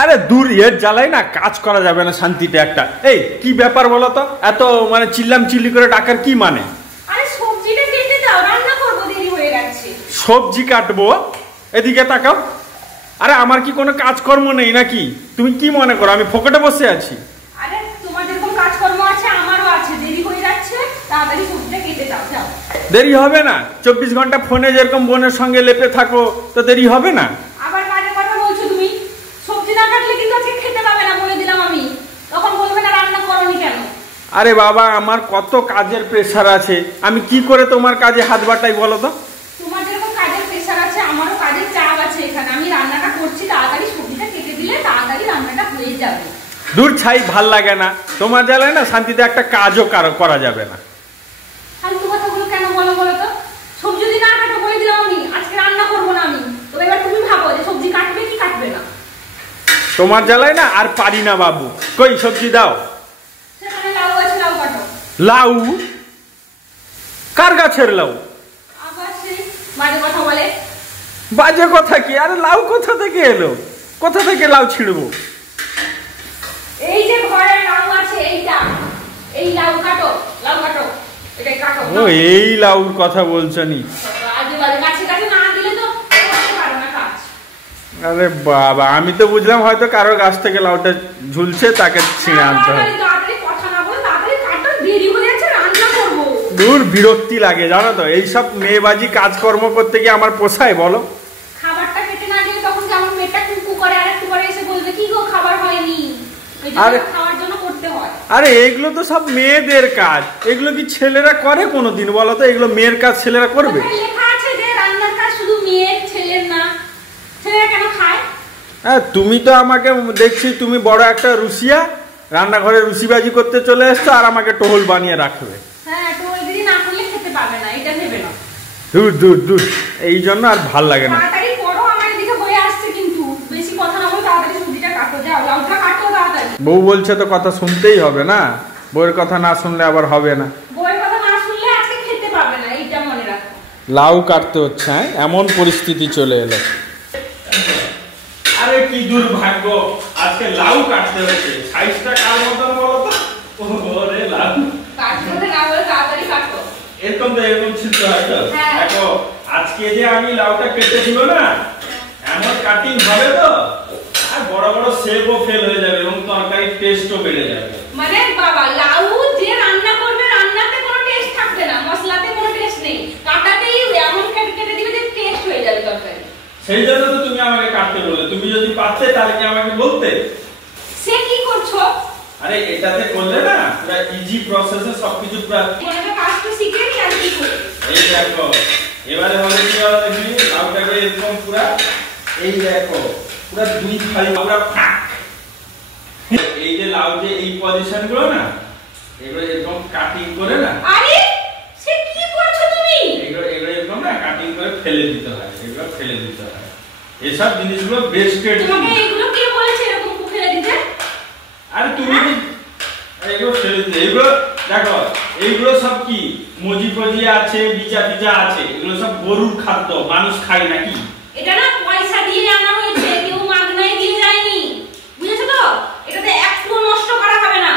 আরে দূর, এর জ্বালাই না কাজ করা যাবে না শান্তিতে একটা। এই কি ব্যাপার বলো তো, এত মানে চিল্লাম চিল্লি করে ডাকার কি মানে? আরে সবজিটা কেটে দাও, রান্না করব, দেরি হয়ে যাচ্ছে। সবজি কাটবো? এদিকে তাকাও। আরে আমার কি কোনো কাজকর্ম নেই নাকি? তুমি কি মনে করো আমি ফোকটে বসে আছি? আরে তোমার যেরকম কাজকর্ম আছে আমারও আছে, দেরি হয়ে যাচ্ছে, তাড়াতাড়ি সবজিটা কেটে দাও। যাও। দেরি হবে না? 24 ঘন্টা ফোনে যেরকম বোনের সঙ্গে লেপে থাকো, তো দেরি হবে না? আবার বাজে কথা বলছো তুমি। সবজি না কাটলে কিন্তু আজকে খেতে পাবে না, বলে দিলাম আমি। তখন বলবে না রান্না করোনি কেন। আরে বাবা, আমার কত কাজের প্রেসার আছে, আমি কি করে তোমার কাজে হাত বাটাই বলো তো? তোমার যেরকম কাজের প্রেসার আছে আমারও কাজের চাপ আছে এখানে। আমি রান্নাটা করছি, তাড়াতাড়ি সবজিটা কেটে দিলে তাড়াতাড়ি রান্নাটা হয়ে যাবে। দূর ছাই, ভাল লাগে না তোমার জ্বালায় না, শান্তিতে একটা কাজও করা যাবে না। ফালতু কথাগুলো কেন বলো বলো তো? সবজি যদি না কাটো বলে দিলাম আমি, আজকে রান্না করবো না আমি। তো এবার তুমি ভাবো যে সবজি কাটবে কি কাটবে না। তোমার জ্বালায় না আর পারি না বাবু। কই সবজি দাও। সেখানে লাউ আছে, লাউ কাটো। লাউ? কার গাছের লাউ? আবার সেই বাজে কথা বলে। বাজে কথা কি? আরে লাউ কোথা থেকে এলো? কোথা থেকে লাউ ছিড়বো? এই যে ঘরে লাউ আছে, এইটা, এই লাউ কাটো, লাউ কাটো, এটাই কাটো। ও এই লাউর কথা বলছো নি? আজে বাজে কাছে কাছে না দিলে তো করতে পারো না কাজ। আরে বাবা, আমি তো বুঝলাম হয়তো কারো গাছ থেকে লাউটা ঝুলছে, তাকে ছিঁড়ে আনতে হবে। তাড়াতাড়ি কথা না বলে তাড়াতাড়ি কাটো, দেরি হয়ে যাচ্ছে, রান্না করব। দূর, বিরক্তি লাগে জানো তো, এইসব মেয়েবাজি কাজকর্ম করতে গিয়ে আমার পোষায় বলো? খাবারটা কেটে না দিলে তখন যেমন মেয়েটা কুকু করে, আর একটু পরে এসে বলবে কি গো খাবার হয়নি। আরে খাওয়ার জন্য করতে হয়। আরে এগুলো তো সব মেয়েদের কাজ, এগুলো কি ছেলেরা করে কোনোদিন বলো তো? এগুলো মেয়ের কাজ ছেলেরা করবে? লেখা আছে যে রান্নার কাজ শুধু মেয়ের, ছেলের না। ছেলেরা কেন খায়? হ্যাঁ, তুমি তো আমাকে দেখছি তুমি বড় একটা রুসিয়া, রান্নাঘরে রুসিবাজি করতে চলে এসছো আর আমাকে টোহল বানিয়ে রাখবে। হ্যাঁ, টোল দিদি না করলে খেতে পাবে না, এটা ভেবে নাও। দূর দূর দূর, এই জন্য আর ভাল লাগে না। তাড়াতাড়ি করো, আমার এদিকে হয়ে আসছে কিন্তু। বেশি কথা না বলে তাড়াতাড়ি সবজিটা কাটো, যাও লাউটা কাটো তাড়াতাড়ি। বউ বলছে তো কথা শুনতেই হবে না, বউয়ের কথা না শুনলে আবার হবে না। বউয়ের কথা না শুনলে আজকে খেতে পাবে না, এইটা মনে রাখো। লাউ কাটতে হচ্ছে, হ্যাঁ এমন পরিস্থিতি চলে এলো। আরে কি দুর্ভাগ্য, আজকে লাউ কাটতে হচ্ছে। সাইজটা কার মতন বলো তো? ওরে লাউ কাটতে না বলে তাড়াতাড়ি কাটো। এরকম তো এরকম ছিল হয়তো। হ্যাঁ। দেখো আজকে যে আমি লাউটা কেটে দিব না, এমন কাটিং হবে তো আর বড় বড় শেপও ফেল হয়ে যাবে এবং তরকারির টেস্টও বেড়ে যাবে। মানে বাবা, লাউ যে রান্না করবে রান্নাতে কোনো টেস্ট থাকবে না, মশলাতে কোনো টেস্ট নেই, কাটাতেই এমন কেটে দিবে যে টেস্ট হয়ে যাবে তরকারি। সেই জন্য তো তুমি আমাকে কাটতে বললে। তুমি যদি পারতে তাহলে কি আমাকে বলতে? সে কি করছো? আরে এটাতে করলে না পুরো ইজি প্রসেসে সবকিছু পুরো একটা কাজ তো শিখে নি, আর কি করে। এই দেখো এবারে হবে কি হবে দেখি, লাউটাকে এরকম পুরো এই দেখো পুরো দুই ফালি পুরো ফাক। এই যে লাউ যে এই পজিশন গুলো না, এগুলো এরকম কাটিং করে না। আরে সে কি করছো তুমি? এগুলো এরকম না কাটিং করে ফেলে দিতে হয়, এগুলো ফেলে দিতে হয়। এসব জিনিসগুলো বেস্টেড। তোমাকে এগুলো কে বলেছে এরকম ফেলে দিতে? আরে তুমি কি এগুলো ফেলে দিতে? এগুলো দেখো এইগুলো সব কি মজি ফজি আছে, বিচা বিচা আছে, এগুলো সব গরুর খাদ্য, মানুষ খায় নাকি? এটা না পয়সা দিয়ে আনা হয়েছে, কেউ মাগনায় দিয়ে যায়নি, বুঝেছো তো? এটাতে একটু নষ্ট করা হবে না।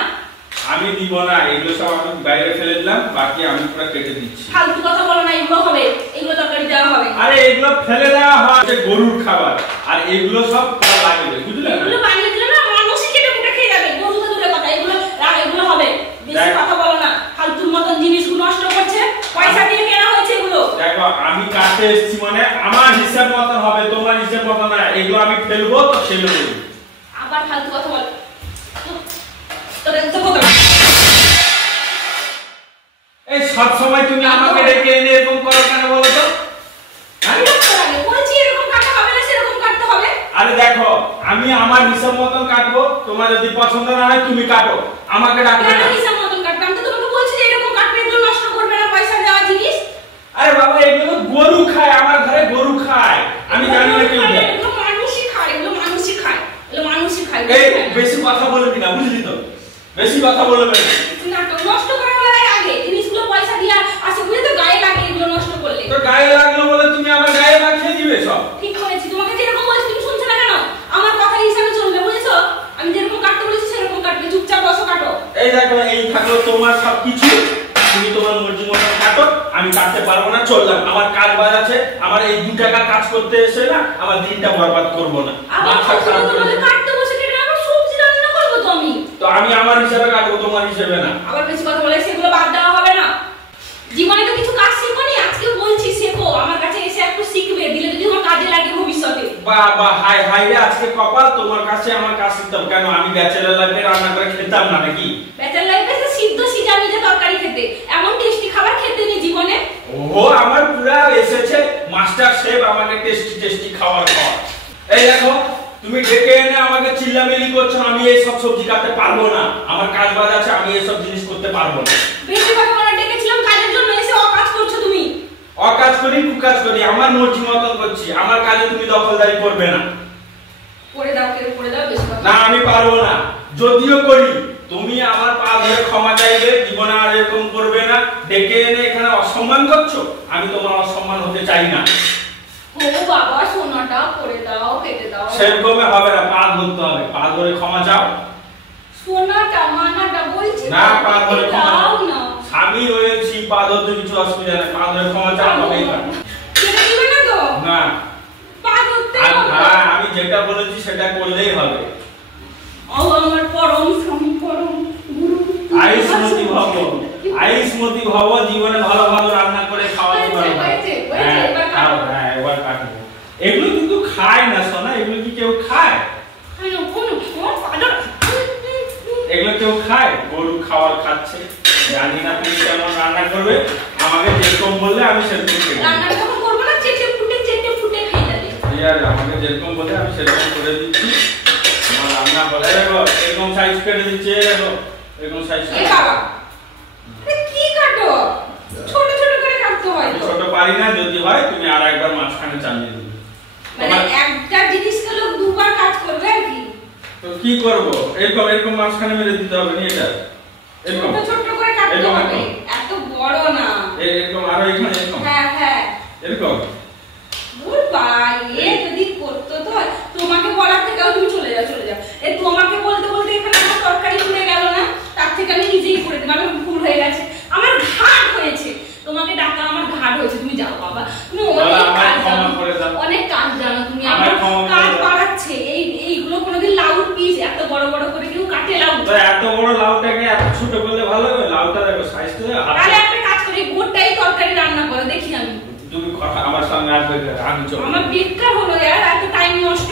আমি দিব না, এগুলো সব আমি বাইরে ফেলে দিলাম, বাকি আমি পুরো কেটে দিচ্ছি। ফালতু কথা বলো না, এগুলো হবে, এগুলো তরকারি দেওয়া হবে। আরে এগুলো ফেলে দেওয়া হয় গরুর খাবার, আর এগুলো সব লাগবে, বুঝলে না? এগুলো বানিয়ে দিলে না মানুষই কেটে কুটে খেয়ে যাবে, গরু তো দূরের কথা, এগুলো হবে। বেশি কথা বলো না, ফালতুর মতন জিনিসগুলো নষ্ট করছে, পয়সা দিয়ে কেনা হয়েছে এগুলো। দেখো আমি কাটতে এসেছি মানে আমার হিসাব মতো হবে, তোমার হিসাব মতো না। এগুলো আমি ফেলবো তো ফেলবো। আবার ফালতু কথা বল। তোরে তো কথা এই সব সময় তুমি আমাকে ডেকে এনে এরকম করো কেন বলো তো? আমি করতে লাগে বলছি, এরকম কাটা হবে না, সেরকম কাটতে হবে। আরে দেখো আমি আমার হিসাব মতন কাটবো, তোমার যদি পছন্দ না হয় তুমি কাটো, আমাকে ডাকবে না। কেন হিসাব মতন কাটবে? আমি তো তোমাকে বলছি যে এরকম কাটবে, এগুলো নষ্ট করবে না, পয়সা দেওয়া জিনিস। আরে বাবা এগুলো তো গরু খায়, আমার ঘরে গরু খায়, আমি জানি না কেউ দেয়। এগুলো মানুষই খায়, এগুলো মানুষই খায়, এগুলো মানুষই খায়। এই বেশি কথা বলবি না, বুঝলি তো? বেশি কথা বলবে না, তো নষ্ট করার বেলায় আগে জিনিসগুলো পয়সা দিয়া আসে, বুঝে তো গায়ে লাগে এগুলো নষ্ট করলে। তো গায়ে লাগলো বলে তুমি আমার গায়ে মাখিয়ে দিবে সব? ঠিক করেছি, তোমাকে যেরকম বলছি তুমি শুনছো না কেন? আমার কথা হিসাবে চলবে, বুঝেছো? তোমার সবকিছু, তুমি তোমার মর্জি মতো কাটো, আমি কাটতে পারবো না, চললাম। আমার কাজ বাজ আছে, আমার এই 2 টাকা কাজ করতে এসে না আমার দিনটা বরবাদ করবো না। তো আমি আমার হিসাবে কাটবো, তোমার হিসাবে না। আবার বেশি কথা বলে সেগুলো বাদ দেওয়া হবে না। জীবনে তো কিছু কাজ শেখোনি, আজকেও বলছি শেখো। আমার কাছে এসে একটু শিখবে, দিলে যদি তোমার কাজে লাগে ভবিষ্যতে। বাবা হাই হাই রে, আজকে কপাল, তোমার কাছে আমার কাজ শিখতাম কেন? আমি ব্যাচেলর লাইফে রান্না করে খেতাম না নাকি? ব্যাচেলর লাইফে তো সিদ্ধ সিজা নিজে তরকারি খেতে, এমন টেস্টি খাবার খেতে নি জীবনে। ওহো, আমার পুরা এসেছে মাস্টার শেফ, আমাকে টেস্টি টেস্টি খাবার খাওয়া। এই দেখো, তুমি ডেকে এনে আমাকে চিল্লামিলি করছো, আমি এই সব সবজি কাটতে পারবো না, আমার কাজ বাজ আছে, আমি এই সব জিনিস করতে পারবো না। বেশি কথা বলে ডেকেছিলাম কাজের জন্য, এসে অকাজ করছো তুমি। অকাজ করি কুকাজ করি, আমার মর্জি মতন করছি, আমার কাজে তুমি দখলদারি করবে না। করে দাও, করে দাও, বেশি কথা না, আমি পারবো না। যদিও করি, তুমি আমার পা ধরে ক্ষমা চাইবে, জীবনে আর এরকম করবে না। ডেকে এনে এখানে অসম্মান করছো, আমি তোমার অসম্মান হতে চাই না। ও বাবা, সোনাটা করে দাও, কেটে দাও। সেরকমে হবে না, পা ধরতে হবে, পা ধরে ক্ষমা চাও। সোনাটা মানাটা বলছি না, পা ধরে ক্ষমা দাও চাও না। স্বামী হয়েছি, পা ধরতে কিছু অসুবিধা নেই, পা ধরে ক্ষমা চাও, তবেই পারবে। কেটে দিবে না তো? না, পা ধরতে হবে। হ্যাঁ, আমি যেটা বলেছি সেটা করলেই হবে। ও আমার পরম স্বামী, পরম গুরু। আয়ুষ্মতি ভব, আয়ুষ্মতি ভব, জীবনে ভালো ভালো রান্না করে খাওয়াতে পারবে। হ্যাঁ, এবার কাটবো। এগুলো কিন্তু খায় না সোনা, এগুলো কি কেউ খায়? এগুলো কেউ খায়? গরু খাবার খাচ্ছে। জানি না তুমি কেমন রান্না করবে, আমাকে যেরকম বললে আমি সেরকম খেয়ে রান্না যখন করবো না, চেটে ফুটে খেয়ে যাবে। ঠিক আছে, আমাকে যেরকম বলে আমি সেরকম করে দিচ্ছি। আমার রান্না বলে দেখো, এরকম সাইজ কেটে দিচ্ছে, দেখো এরকম সাইজ। এ বাবা, কি কাটো? ছোট ছোট করে কাটতে হয় তো। ছোট পারি না, যদি হয় তুমি আর একবার মাঝখানে চালিয়ে দিবে। মানে একটা জিনিসকে লোক দুবার কাজ করবে আর কি? তো কি করব? এরকম এরকম মাঝখানে মেরে দিতে হবে নি, এটা এরকম ছোট ছোট করে কাটতে হবে, এত বড় না। এরকম আর এখানে এরকম। হ্যাঁ হ্যাঁ, এরকম। ওর ভাই, এ যদি করতো তো তোমাকে বলার থেকেও তুমি চলে যাও। এ তোমাকে বলতে বলতে এখানে আমার তরকারি পুড়ে গেল না, তার থেকে আমি নিজেই করে দিলাম। আমার ভুল হয়ে গেছে, আমার ঘাট হয়েছে। তোমাকে ডাকা আমার ঘাট হয়েছে, তুমি যাও বাবা। তুমি অনেক কাজ জানো তুমি, আমার কাজ বাড়াচ্ছে। এইগুলো কোনোদিন লাউর পিস এত বড় বড় করে কেউ কাটে? লাউ তো এত বড় লাউটাকে এত ছোট করলে ভালো হবে? লাউটা দেখো সাইজটা। তাহলে একটা কাজ করি, গোটাই তরকারি রান্না করো, দেখি আমি। তুমি কথা আমার সঙ্গে আসবে, আমি চলো। আমার বেকার হলো यार, এত টাইম নষ্ট